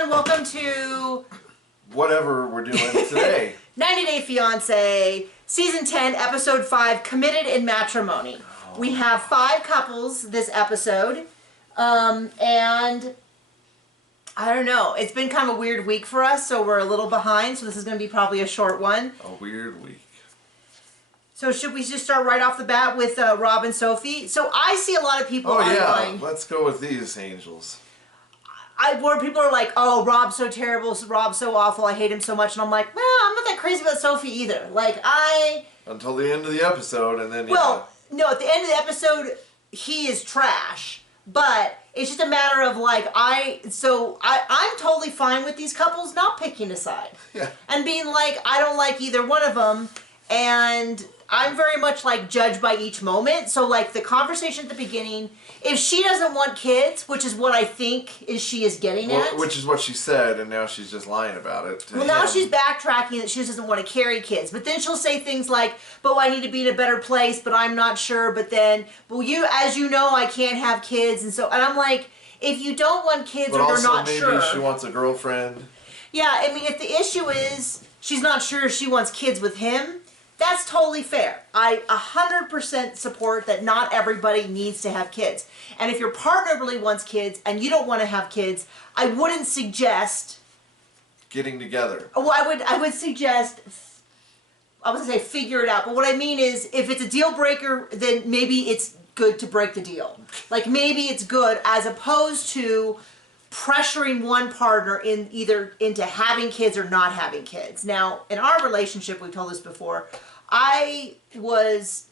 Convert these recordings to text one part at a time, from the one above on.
and welcome to whatever we're doing today. 90 Day Fiance, Season 10, Episode 5, Committed in Matrimony. Oh. We have 5 couples this episode, and I don't know. It's been kind of a weird week for us, so we're a little behind, so this is going to be probably a short one. A weird week. So should we just start right off the bat with Rob and Sophie? So I see a lot of people online. Let's go with these angels. Where people are like, oh, Rob's so terrible, Rob's so awful, I hate him so much. And I'm like, well, I'm not that crazy about Sophie either. Like, Until the end of the episode, and then, well, no, at the end of the episode, he is trash. But it's just a matter of, like, I'm totally fine with these couples not picking a side. Yeah. And being like, I don't like either one of them. And I'm very much, like, judged by each moment. So, like, the conversation at the beginning, if she doesn't want kids, which is what I think she is getting at. Which is what she said, and now she's just lying about it. Well, now she's backtracking that she doesn't want to carry kids. But then she'll say things like, but I need to be in a better place, but I'm not sure. But then, as you know, I can't have kids. And I'm like, if you don't want kids or you're not sure. But also maybe she wants a girlfriend. Yeah, I mean, if the issue is she's not sure if she wants kids with him, that's totally fair. I 100% support that not everybody needs to have kids. And if your partner really wants kids and you don't want to have kids, I wouldn't suggest getting together. Well, I would suggest, I was going to say figure it out, but what I mean is if it's a deal breaker, then maybe it's good to break the deal. Like maybe it's good as opposed to pressuring one partner into having kids or not having kids. Now, in our relationship, we've told this before, I thought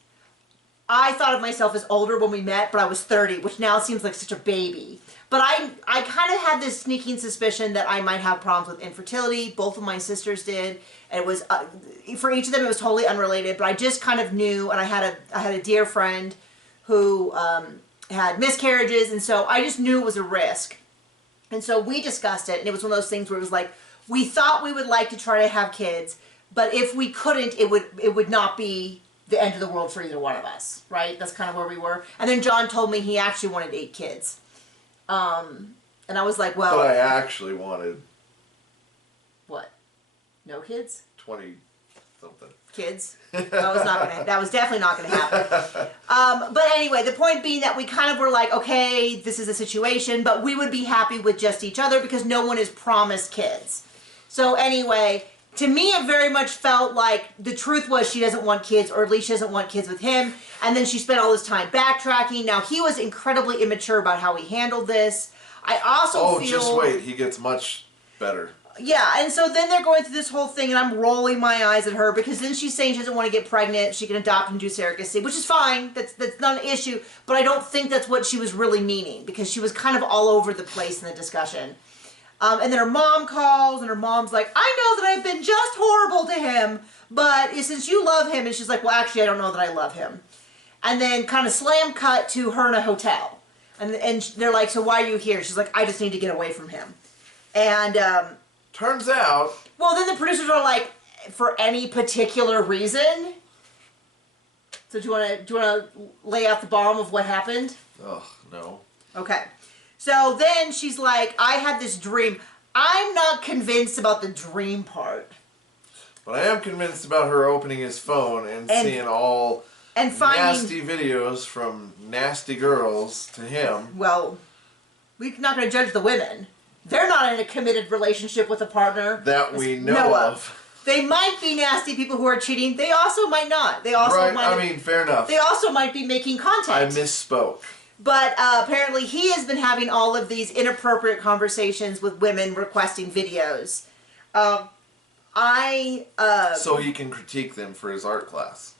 of myself as older when we met, but I was 30, which now seems like such a baby. But I kind of had this sneaking suspicion that I might have problems with infertility. Both of my sisters did. And it was, for each of them, it was totally unrelated, but I just kind of knew, and I had a dear friend who had miscarriages, and so I just knew it was a risk. And so we discussed it, and it was one of those things where it was like, we thought we would like to try to have kids, but if we couldn't, it would not be the end of the world for either one of us, right? That's kind of where we were. And then John told me he actually wanted 8 kids. And I was like, well... But I actually wanted... What? No kids? 20-something. Kids? That was definitely not going to happen. But anyway, the point being that we kind of were like, okay, this is a situation, but we would be happy with just each other because no one is promised kids. So anyway, to me it very much felt like the truth was she doesn't want kids, or at least she doesn't want kids with him, and then she spent all this time backtracking. Now he was incredibly immature about how he handled this. I also feel... just wait, he gets much better. Yeah, and so then they're going through this whole thing, and I'm rolling my eyes at her, because then she's saying she doesn't want to get pregnant, she can adopt and do surrogacy, which is fine, that's not an issue, but I don't think that's what she was really meaning, because she was kind of all over the place in the discussion. And then her mom calls, and her mom's like, I know that I've been just horrible to him, but since you love him, and she's like, well, actually, I don't know that I love him. And then kind of slam cut to her in a hotel, and they're like, so why are you here? She's like, I just need to get away from him. And, turns out... Well, then the producers are like, for any particular reason? So do you want to lay out the bomb of what happened? Oh, no. Okay. So then she's like, I had this dream. I'm not convinced about the dream part. But I am convinced about her opening his phone and seeing all nasty videos from nasty girls to him. Well, we're not going to judge the women. They're not in a committed relationship with a partner. That we know of. They might be nasty people who are cheating. They also might not. They also fair enough. They also might be making content. I misspoke. But apparently he has been having all of these inappropriate conversations with women requesting videos. So he can critique them for his art class.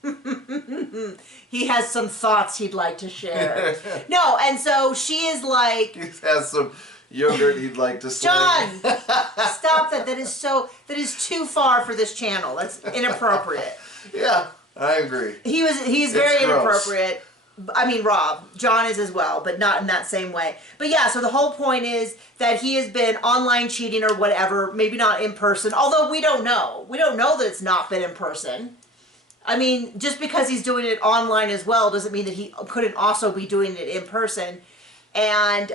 He has some thoughts he'd like to share. No, and so she is like... He has some... yogurt he'd like to sling. John, stop that. That is too far for this channel. That's inappropriate. Yeah, I agree. He's very inappropriate. I mean, Rob. John is as well, but not in that same way. But yeah, so the whole point is that he has been online cheating or whatever, maybe not in person, although we don't know. We don't know that it's not been in person. I mean, just because he's doing it online as well doesn't mean that he couldn't also be doing it in person. And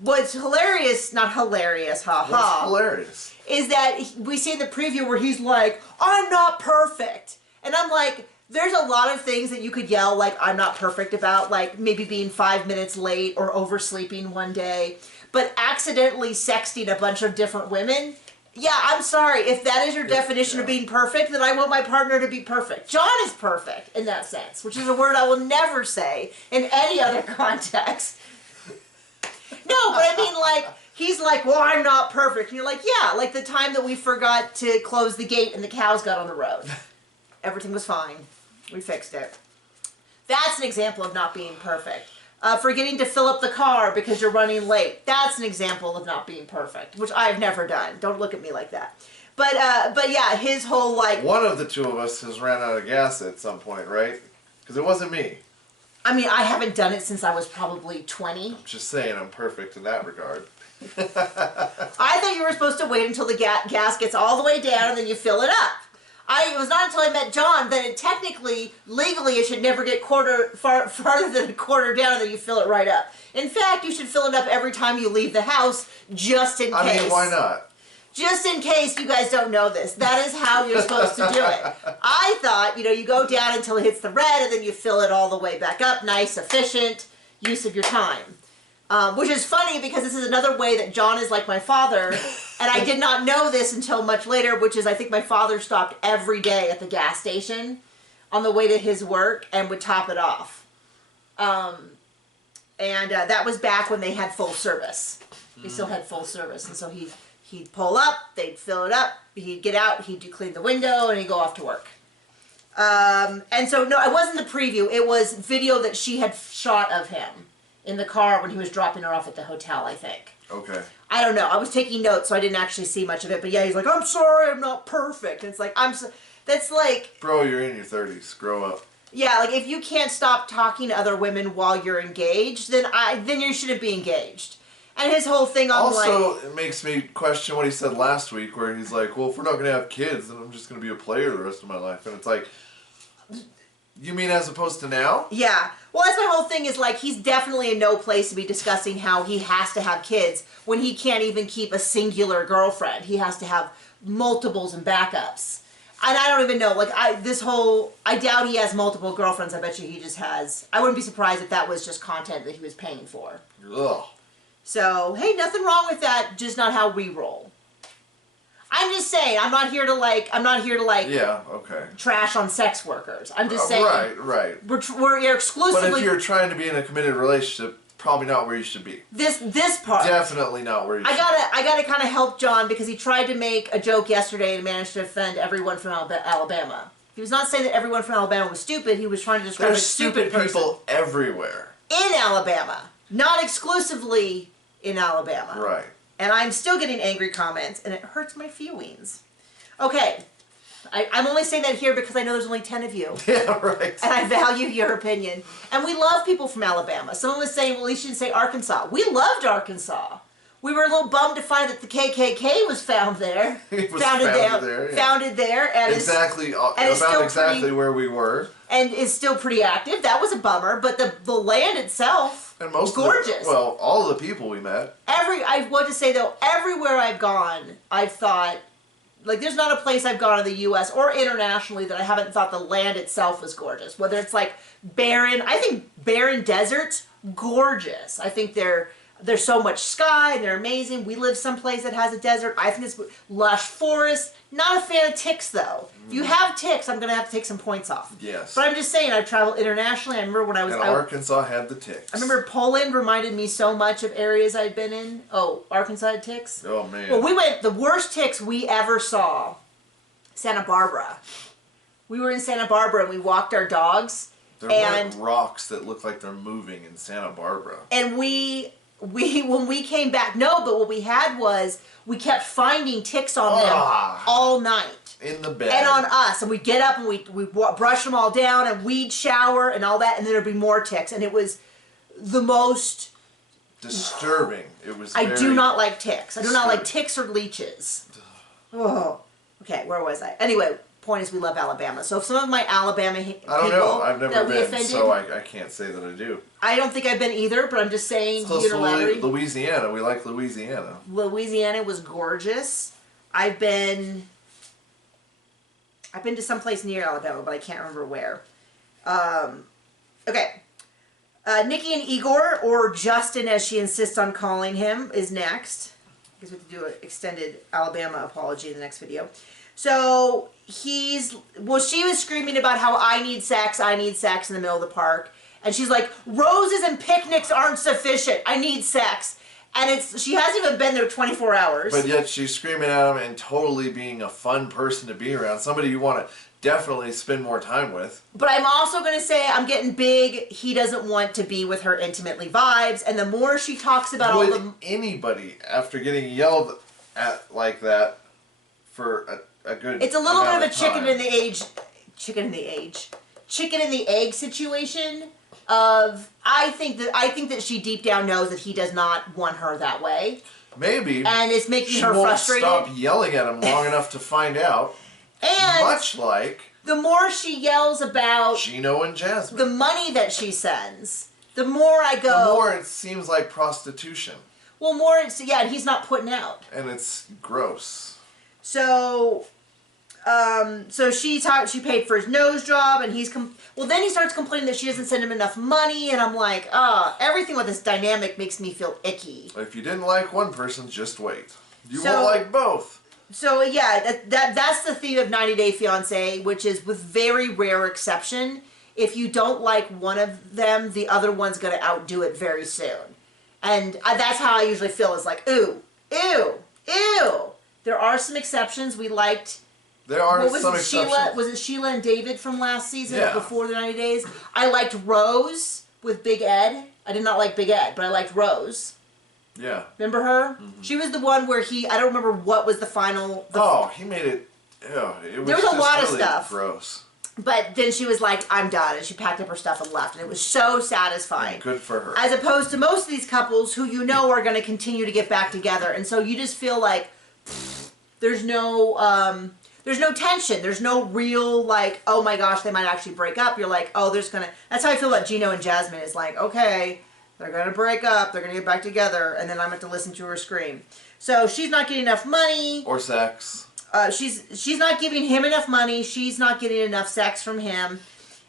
what's hilarious, not hilarious, What's hilarious? Is that we see in the preview where he's like, I'm not perfect. And I'm like, there's a lot of things that you could yell like I'm not perfect about, like maybe being 5 minutes late or oversleeping one day. But accidentally sexting a bunch of different women, yeah, I'm sorry. If that is your definition of being perfect, then I want my partner to be perfect. John is perfect in that sense, which is a word I will never say in any other context. No, but I mean, like, he's like, well, I'm not perfect. And you're like, yeah, like the time that we forgot to close the gate and the cows got on the road. Everything was fine. We fixed it. That's an example of not being perfect. Forgetting to fill up the car because you're running late. That's an example of not being perfect, which I've never done. Don't look at me like that. But yeah, his whole like... One of the two of us has ran out of gas at some point, right? Because it wasn't me. I mean, I haven't done it since I was probably 20. I'm just saying I'm perfect in that regard. I thought you were supposed to wait until the gas gets all the way down and then you fill it up. It was not until I met John that it technically, legally, it should never get farther than a quarter down and then you fill it right up. In fact, you should fill it up every time you leave the house, just in case. I mean, why not? Just in case you guys don't know this. That is how you're supposed to do it. I thought, you go down until it hits the red and then you fill it all the way back up. Nice, efficient use of your time. Which is funny because this is another way that John is like my father, and I did not know this until much later, which is I think my father stopped every day at the gas station on the way to his work and would top it off. That was back when they had full service. They still had full service, and so he'd pull up, they'd fill it up, he'd get out, he'd clean the window, and he'd go off to work. And so, no, it wasn't the preview, it was video that she had shot of him in the car when he was dropping her off at the hotel, I think. Okay. I don't know. I was taking notes, so I didn't actually see much of it. But yeah, he's like, I'm sorry, I'm not perfect. And it's like, that's like... Bro, you're in your 30s. Grow up. Yeah, like if you can't stop talking to other women while you're engaged, then you shouldn't be engaged. And his whole thing on also, it makes me question what he said last week, where he's like, well, if we're not going to have kids, then I'm just going to be a player the rest of my life. And it's like... You mean as opposed to now? Yeah. Well, that's my whole thing is like he's definitely in no place to be discussing how he has to have kids when he can't even keep a singular girlfriend. He has to have multiples and backups. And I don't even know, like I doubt he has multiple girlfriends. I bet you he just has, I wouldn't be surprised if that was just content that he was paying for. Ugh. So, hey, nothing wrong with that, just not how we roll. I'm just saying, I'm not here to yeah, okay. trash on sex workers. I'm just saying. Right. We're exclusively. But if you're trying to be in a committed relationship, probably not where you should be. This part. Definitely not where you should be. I gotta kind of help John because he tried to make a joke yesterday and managed to offend everyone from Alabama. He was not saying that everyone from Alabama was stupid. He was trying to describe a stupid person. People everywhere. In Alabama. Not exclusively in Alabama. Right. And I'm still getting angry comments, and it hurts my feelings. Okay, I'm only saying that here because I know there's only 10 of you. Yeah, right. And I value your opinion. And we love people from Alabama. Someone was saying, well, you should say Arkansas. We loved Arkansas. We were a little bummed to find that the KKK was founded there. It was founded there. Yeah. Founded there. And exactly, exactly where we were. And is still pretty active. That was a bummer. But the land itself... And most gorgeous. All the people we met. I want to say though, everywhere I've gone, I've thought, like there's not a place I've gone in the U.S. or internationally that I haven't thought the land itself was gorgeous. Whether it's like barren, I think barren deserts, gorgeous. I think there's so much sky, they're amazing. We live someplace that has a desert. I think it's lush forest. Not a fan of ticks though. If you have ticks, I'm going to have to take some points off. Yes. But I'm just saying, I've traveled internationally. I remember when I was... Arkansas had the ticks. I remember Poland reminded me so much of areas I'd been in. Oh, Arkansas had ticks? Oh, man. Well, the worst ticks we ever saw, Santa Barbara. We were in Santa Barbara and we walked our dogs. There weren't rocks that look like they're moving in Santa Barbara. And when we came back, no, but what we had was, we kept finding ticks on them all night. In the bed. And on us. And we'd get up and we'd brush them all down and we'd shower and all that and then there'd be more ticks. And it was the most... disturbing. It was I do not like ticks. I do not like ticks or leeches. Oh. Okay, where was I? Anyway, point is we love Alabama. So if some of my Alabama people I don't know. I've never that we been, offended, so I can't say that I do. I don't think I've been either, but I'm just saying It's close to unilaterally. Louisiana. We like Louisiana. Louisiana was gorgeous. I've been to some place near Alabama, but I can't remember where. Okay. Nikki and Eagor, or Justin as she insists on calling him, is next. Because we have to do an extended Alabama apology in the next video. So she was screaming about how I need sex in the middle of the park. And she's like, roses and picnics aren't sufficient. I need sex. And she hasn't even been there 24 hours. But yet she's screaming at him and totally being a fun person to be around. Somebody you want to definitely spend more time with. But I'm also going to say I'm getting big. He doesn't want to be with her intimately vibes. And the more she talks about all the... anybody, after getting yelled at like that for a good It's a little bit of a time. chicken in the egg situation of... I think that she deep down knows that he does not want her that way. Maybe. And it's making her won't frustrated. Stop yelling at him long enough to find out. And much like the more she yells about Gino and Jasmine, the money that she sends, the more I go... The more it seems like prostitution. Well, more it's... Yeah, and he's not putting out. And it's gross. So... So she paid for his nose job, and then he starts complaining that she doesn't send him enough money, and I'm like, everything with this dynamic makes me feel icky. If you didn't like one person, just wait. You won't like both. So yeah, that's the theme of 90 Day Fiance, which is with very rare exception, if you don't like one of them, the other one's going to outdo it very soon. And that's how I usually feel, is like, ooh, ew, ew. There are some exceptions. We liked... There are some exceptions. Was it Sheila and David from last season, yeah. Before the 90 Days? I liked Rose with Big Ed. I did not like Big Ed, but I liked Rose. Yeah. Remember her? Mm-hmm. She was the one where I don't remember what was the final... he made it... Yeah, it was there was a lot really of stuff. Gross. But then she was like, I'm done. And she packed up her stuff and left. And it was so satisfying. Yeah, good for her. As opposed to most of these couples who you know are going to continue to get back together. And so you just feel like there's no tension. There's no real, like, oh my gosh, they might actually break up. You're like, that's how I feel about Gino and Jasmine. Is like, okay, they're going to break up. They're going to get back together. And then I'm going to listen to her scream. So she's not getting enough money. Or sex. She's not giving him enough money. She's not getting enough sex from him.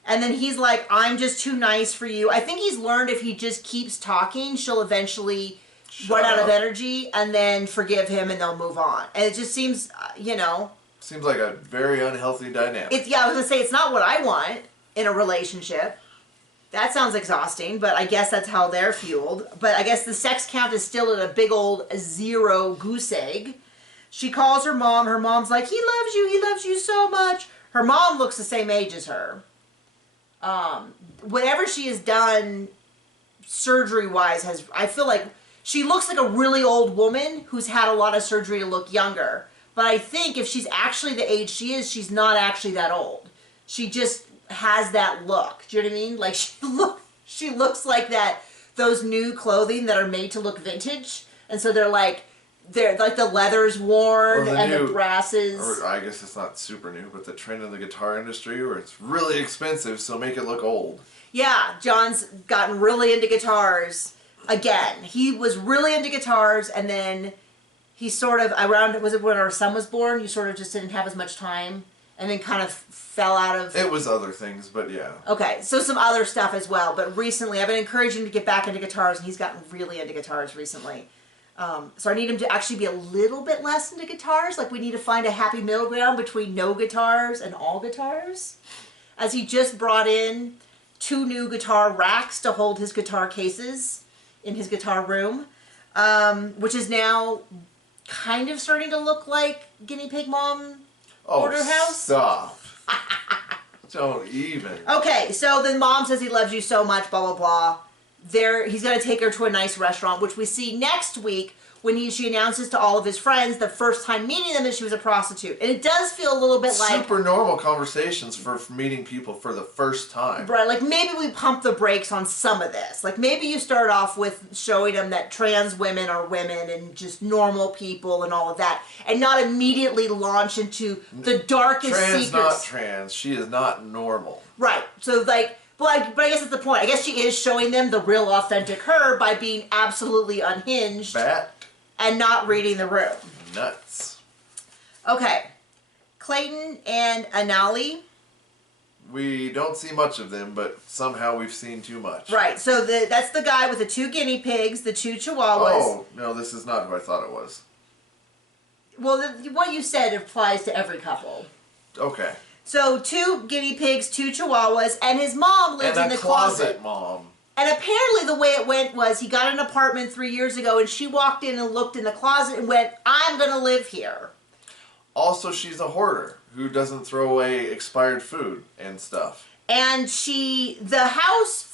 And then he's like, I'm just too nice for you. I think he's learned if he just keeps talking, she'll eventually run out of energy and then forgive him and they'll move on. And it just seems, Seems like a very unhealthy dynamic. I was going to say, it's not what I want in a relationship. That sounds exhausting, but I guess that's how they're fueled. But I guess the sex count is still at a big old 0 goose egg. She calls her mom. Her mom's like, he loves you so much. Her mom looks the same age as her. Whatever she has done surgery-wise I feel like she looks like a really old woman who's had a lot of surgery to look younger. But I think if she's actually the age she is, she's not actually that old. She just has that look. Do you know what I mean? Like, she looks like those new clothing that are made to look vintage. And so they're like the leather's worn the brasses. Or I guess it's not super new, but the trend in the guitar industry where it's really expensive, so make it look old. Yeah, John's gotten really into guitars again. He was really into guitars, and then he sort of, was it when our son was born? You sort of just didn't have as much time, and then kind of fell out of... It was other things, but yeah. Okay, so some other stuff as well. But recently, I've been encouraging him to get back into guitars, and he's gotten really into guitars recently. So I need him to actually be a little bit less into guitars. Like, we need to find a happy middle ground between no guitars and all guitars. As he just brought in 2 new guitar racks to hold his guitar cases in his guitar room, which is now kind of starting to look like Guinea Pig Mom Order House. Stop. Don't even. Okay, so then Mom says he loves you so much, blah, blah, blah. He's going to take her to a nice restaurant, which we see next week, when she announces to all of his friends the first time meeting them that she was a prostitute. And it does feel a little bit like... Super normal conversations for meeting people for the first time. Right, like maybe we pump the brakes on some of this. Like maybe you start off with showing them that trans women are women and just normal people and all of that. And not immediately launch into the darkest trans, secrets. Not trans. She is not normal. Right, so like... But I guess that's the point. I guess she is showing them the real authentic her by being absolutely unhinged. Bat. And not reading the room. Nuts. Okay. Clayton and Anali. We don't see much of them, but somehow we've seen too much. Right, so that's the guy with the 2 guinea pigs, the 2 chihuahuas. Oh, no, this is not who I thought it was. Well, what you said applies to every couple. Okay. So 2 guinea pigs, 2 chihuahuas, and his mom lives in the closet. Mom. And apparently the way it went was he got an apartment 3 years ago and she walked in and looked in the closet and went, I'm going to live here. Also, she's a hoarder who doesn't throw away expired food and stuff. And the house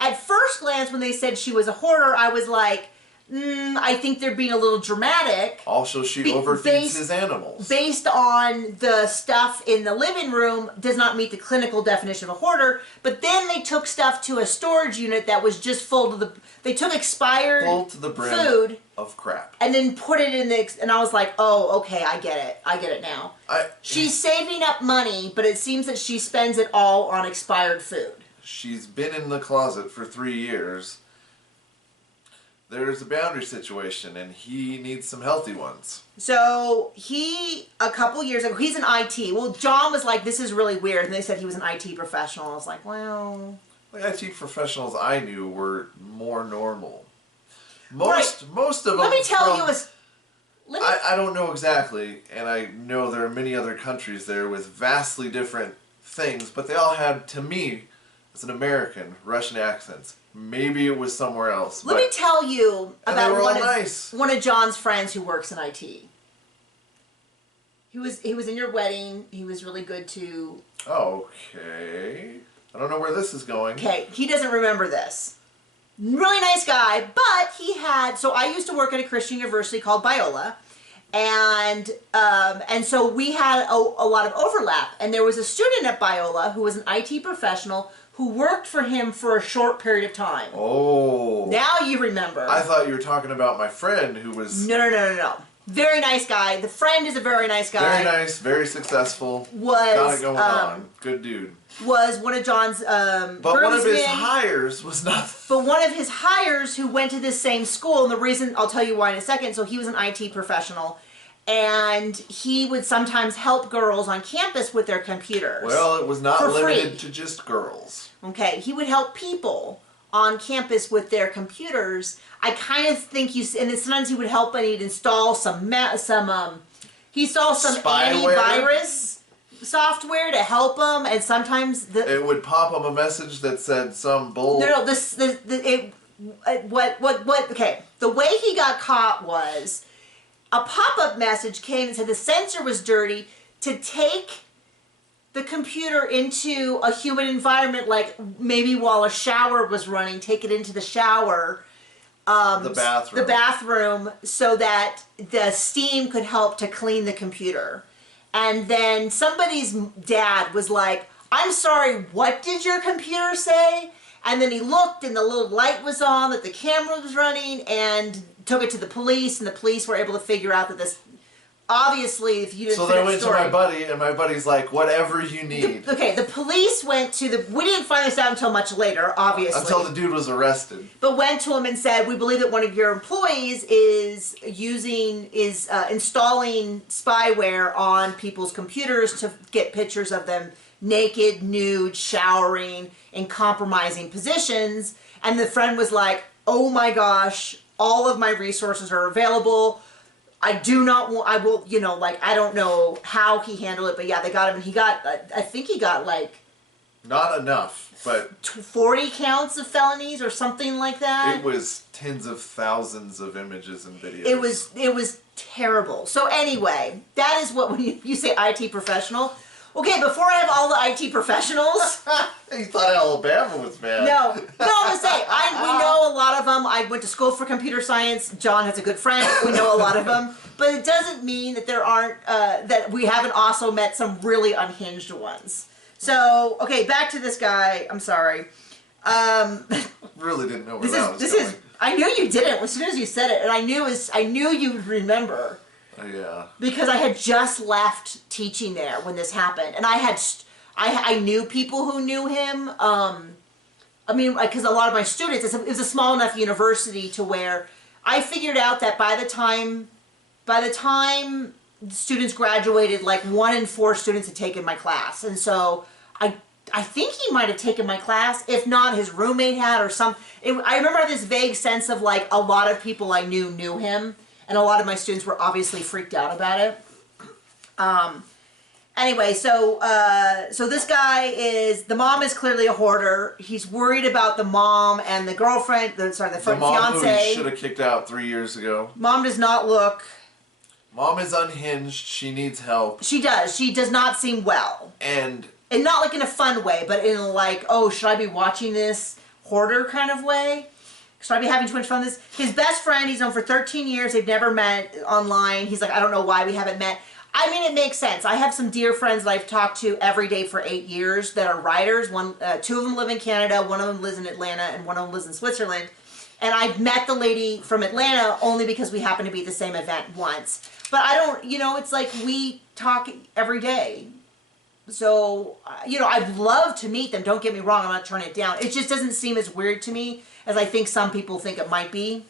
at first glance when they said she was a hoarder, I was like, I think they're being a little dramatic. Also, she overfeeds his animals. Based on the stuff in the living room, does not meet the clinical definition of a hoarder. But then they took stuff to a storage unit that was just full to they took expired full to the brim food of crap. And then put it in and I was like, oh, okay, I get it. I get it now. She's saving up money, but it seems that she spends it all on expired food. She's been in the closet for 3 years. There's a boundary situation, and he needs some healthy ones. So, a couple years ago, he's an IT. Well, John was like, this is really weird, and they said he was an IT professional. I was like, well... The IT professionals I knew were more normal. Most of them... Let me tell you... I don't know exactly, and I know there are many other countries there with vastly different things, but they all had, to me, as an American, Russian accents. Maybe it was somewhere else. Let me tell you about one of John's friends who works in IT. He was in your wedding. He was really good to... Okay. I don't know where this is going. Okay, he doesn't remember this. Really nice guy, but he had... So I used to work at a Christian university called Biola. And so we had a lot of overlap. And there was a student at Biola who was an IT professional who worked for him for a short period of time. Oh. Now you remember. I thought you were talking about my friend who was... No. Very nice guy. The friend is a very nice guy. Very nice, very successful. Got it going on. Good dude. Was one of John's But one of his hires was not... But one of his hires who went to this same school, and the reason, I'll tell you why in a second, so he was an IT professional. And he would sometimes help girls on campus with their computers. Well, it was not limited to just girls. Okay, he would help people on campus with their computers. I kind of think and then sometimes he would help and he'd install some antivirus software to help them, and sometimes it would pop up a message that said some bull. Okay, the way he got caught was a pop-up message came and said the sensor was dirty to take the computer into a human environment, like maybe while a shower was running, take it into the shower, the bathroom, so that the steam could help to clean the computer. And then somebody's dad was like, I'm sorry, what did your computer say? And then he looked and the little light was on, that the camera was running, and took it to the police, and the police were able to figure out that this, obviously, if you didn't... So they went to my buddy, and my buddy's like, whatever you need. The police went to we didn't find this out until much later, obviously. Until the dude was arrested. But went to him and said, we believe that one of your employees is installing spyware on people's computers to get pictures of them naked, nude, showering, in compromising positions. And the friend was like, oh my gosh, all of my resources are available. I do not want, I will, I don't know how he handled it, but yeah, they got him, and I think he got not enough, but 40 counts of felonies or something like that. It was tens of thousands of images and videos. It was terrible. So anyway, that is what, when you say IT professional, Okay, before I have all the IT professionals. You thought Alabama was bad. No, I'm gonna say we know a lot of them. I went to school for computer science. John has a good friend. We know a lot of them, but it doesn't mean that there aren't that we haven't also met some really unhinged ones. So okay, back to this guy. I'm sorry. Really didn't know where that was going. I knew you didn't as soon as you said it, and I knew you'd remember. Yeah. Because I had just left teaching there when this happened, and I knew people who knew him. I mean, because a lot of my students, it was a small enough university to where I figured out that by the time students graduated, like 1 in 4 students had taken my class, and so I think he might have taken my class. If not, his roommate had, or some. I remember this vague sense of like a lot of people I knew him. And a lot of my students were obviously freaked out about it. Anyway, so this guy the mom is clearly a hoarder. He's worried about the mom and the girlfriend, the mom fiance. Who he should have kicked out 3 years ago. Mom does not look. Mom is unhinged. She needs help. She does. She does not seem well. And not like in a fun way, but in a like, oh, should I be watching this hoarder kind of way? Should I be having too much fun with this? His best friend, he's known for 13 years. They've never met online. He's like, I don't know why we haven't met. I mean, it makes sense. I have some dear friends that I've talked to every day for 8 years that are writers. 2 of them live in Canada, 1 of them lives in Atlanta, and 1 of them lives in Switzerland. And I've met the lady from Atlanta only because we happened to be at the same event once. But I don't, it's like we talk every day. So, I'd love to meet them. Don't get me wrong. I'm not turning it down. It just doesn't seem as weird to me as I think some people think it might be.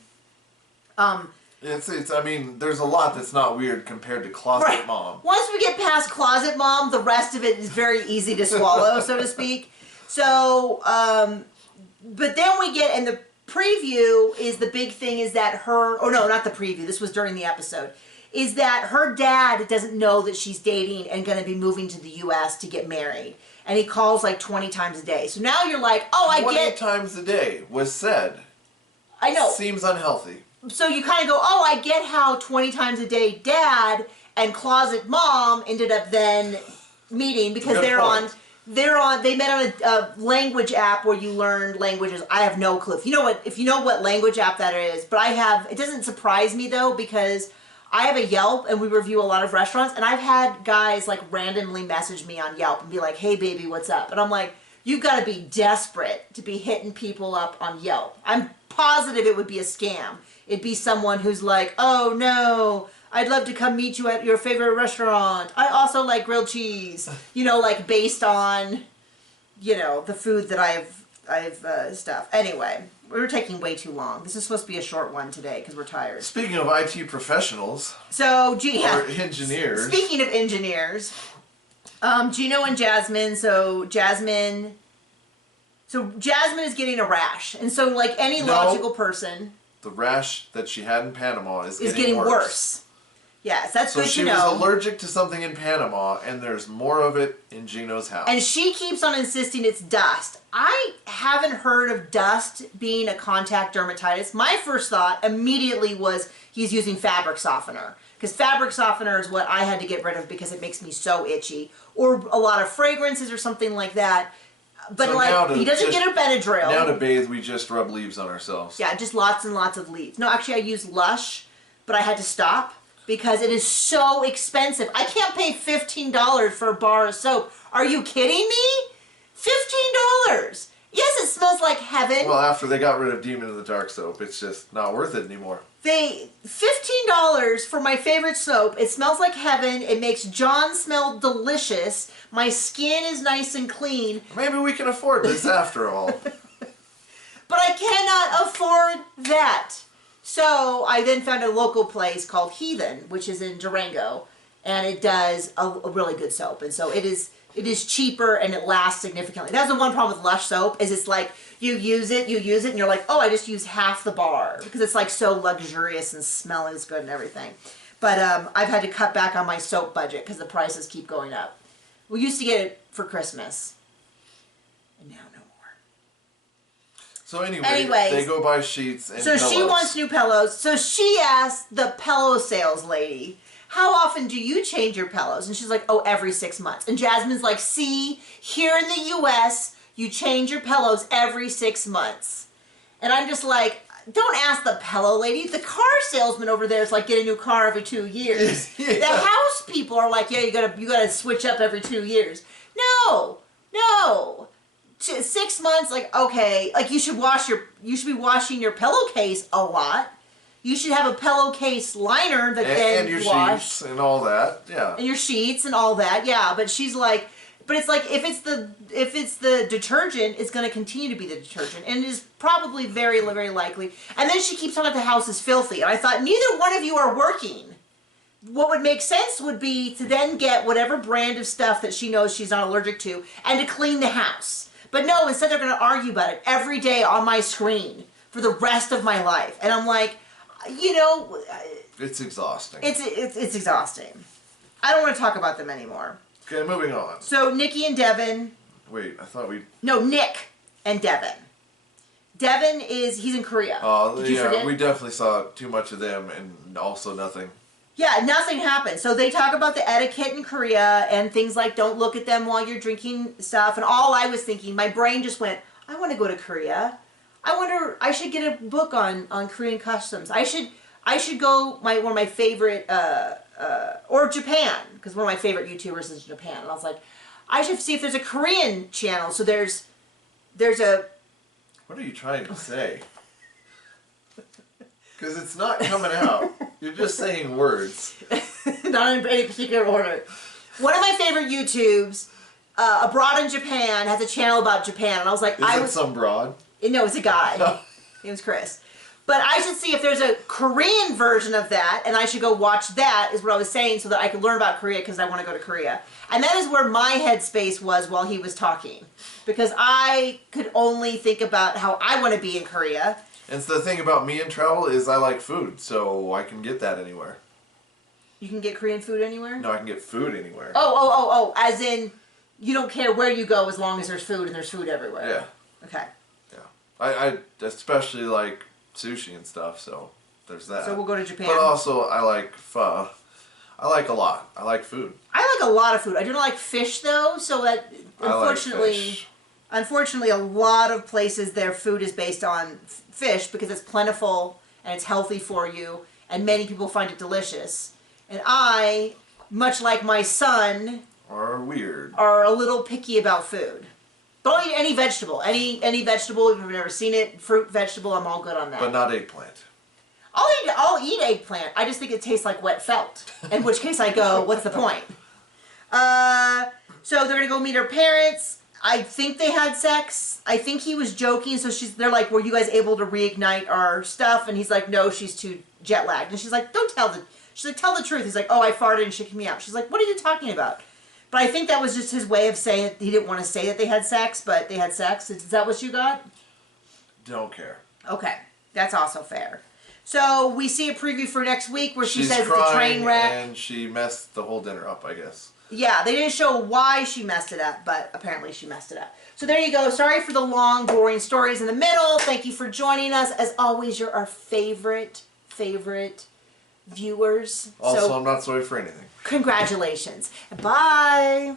It's I mean, there's a lot that's not weird compared to Closet Mom. Once we get past Closet Mom, the rest of it is very easy to swallow, so to speak. So, but then we get, and the preview is the big thing is that not the preview, this was during the episode, is that her dad doesn't know that she's dating and going to be moving to the U.S. to get married. And he calls like 20 times a day. So now you're like, oh, I get... 20 times a day was said. I know. Seems unhealthy. So you kind of go, oh, I get how 20 times a day dad and Closet Mom ended up then meeting because they met on a language app where you learn languages. I have no clue. If you know what language app that is, but it doesn't surprise me though because I have a Yelp and we review a lot of restaurants, and I've had guys like randomly message me on Yelp and be like, hey baby, what's up? And I'm like, you've got to be desperate to be hitting people up on Yelp. I'm positive it would be a scam. It'd be someone who's like, oh no, I'd love to come meet you at your favorite restaurant. I also like grilled cheese. Like based on, the food that I've stuff. Anyway, we're taking way too long. This is supposed to be a short one today because we're tired. Speaking of IT professionals. Or engineers. Speaking of engineers, Gino and Jasmine. So Jasmine is getting a rash. And so like any logical person. The rash that she had in Panama is getting worse. Yes, that's good to know. So she was allergic to something in Panama, and there's more of it in Gino's house. And she keeps on insisting it's dust. I haven't heard of dust being a contact dermatitis. My first thought immediately was he's using fabric softener. Because fabric softener is what I had to get rid of because it makes me so itchy. Or a lot of fragrances or something like that. But so he doesn't get her Benadryl. Now to bathe, we just rub leaves on ourselves. Yeah, just lots and lots of leaves. No, actually I use Lush, but I had to stop because it is so expensive. I can't pay $15 for a bar of soap. Are you kidding me? $15! Yes, it smells like heaven. Well, after they got rid of Demon in the Dark soap, it's just not worth it anymore. $15 for my favorite soap. It smells like heaven. It makes John smell delicious. My skin is nice and clean. Maybe we can afford this after all. But I cannot afford that. So I then found a local place called Heathen, which is in Durango, and it does a really good soap. And so it is cheaper and it lasts significantly. That's the one problem with Lush soap is it's like you use it, and you're like, oh, I just used half the bar because it's like so luxurious and smelling is good and everything. But I've had to cut back on my soap budget because the prices keep going up. We used to get it for Christmas, and now no more. So anyway, they go buy sheets and pillows. So she wants new pillows. So she asked the pillow sales lady, how often do you change your pillows? And she's like, oh, every 6 months. And Jasmine's like, see, here in the U.S., you change your pillows every 6 months. And I'm just like, don't ask the pillow lady. The car salesman over there is like, get a new car every 2 years. Yeah. The house people are like, yeah, you gotta switch up every 2 years. No. 6 months, like, okay, like you should be washing your pillowcase a lot. You should have a pillowcase liner that and your sheets and all that, yeah. And your sheets and all that, yeah. But she's like, but it's like if it's the detergent, it's going to continue to be the detergent, and it is probably very, very likely. And then she keeps talking about the house is filthy, and I thought neither one of you are working. What would make sense would be to then get whatever brand of stuff that she knows she's not allergic to, and to clean the house. But no, instead they're going to argue about it every day on my screen for the rest of my life, and I'm like. It's exhausting. It's exhausting. I don't want to talk about them anymore. Okay, moving on. So Nikki and Devin. Wait, I thought we. No, Nick and Devin. Devin he's in Korea. Oh, yeah, we definitely saw too much of them and also nothing. Yeah, nothing happened. So they talk about the etiquette in Korea and things like don't look at them while you're drinking stuff. And all I was thinking, my brain just went, I want to go to Korea. I wonder, I should get a book on Korean customs. I should go, one of my favorite, or Japan, because one of my favorite YouTubers is Japan. And I was like, I should see if there's a Korean channel. So there's a... What are you trying to say? Because it's not coming out. You're just saying words. Not in any particular order. One of my favorite YouTubes, Abroad in Japan, has a channel about Japan. And I was like, Is it some broad? No, it's a guy. His name's Chris. But I should see if there's a Korean version of that, and I should go watch that, is what I was saying, so that I could learn about Korea, because I want to go to Korea. And that is where my headspace was while he was talking. Because I could only think about how I want to be in Korea. And so the thing about me in travel is I like food, so I can get that anywhere. You can get Korean food anywhere? No, I can get food anywhere. Oh, as in, you don't care where you go as long as there's food, and there's food everywhere. Yeah. Okay. I especially like sushi and stuff, so there's that. So we'll go to Japan. But also, I like pho. I like a lot. I like food. I like a lot of food. I don't like fish, though, so that, unfortunately, a lot of places their food is based on fish because it's plentiful and it's healthy for you, and many people find it delicious. And I, much like my son, are weird. Are a little picky about food. Don't eat any vegetable. Any vegetable, if you've never seen it, fruit, vegetable, I'm all good on that. But not eggplant. I'll eat eggplant. I just think it tastes like wet felt. In which case I go, what's the point? So they're going to go meet her parents. I think they had sex. I think he was joking. So they're like, were you guys able to reignite our stuff? And he's like, no, she's too jet lagged. And she's like, she's like, tell the truth. He's like, oh, I farted and she kicked me out. She's like, what are you talking about? But I think that was just his way of saying he didn't want to say that they had sex, but they had sex. Is that what you got? Don't care. Okay. That's also fair. So we see a preview for next week where she says it's a train wreck. And she messed the whole dinner up, I guess. Yeah, they didn't show why she messed it up, but apparently she messed it up. So there you go. Sorry for the long, boring stories in the middle. Thank you for joining us. As always, you're our favorite viewers. Also, I'm not sorry for anything. Congratulations. Bye.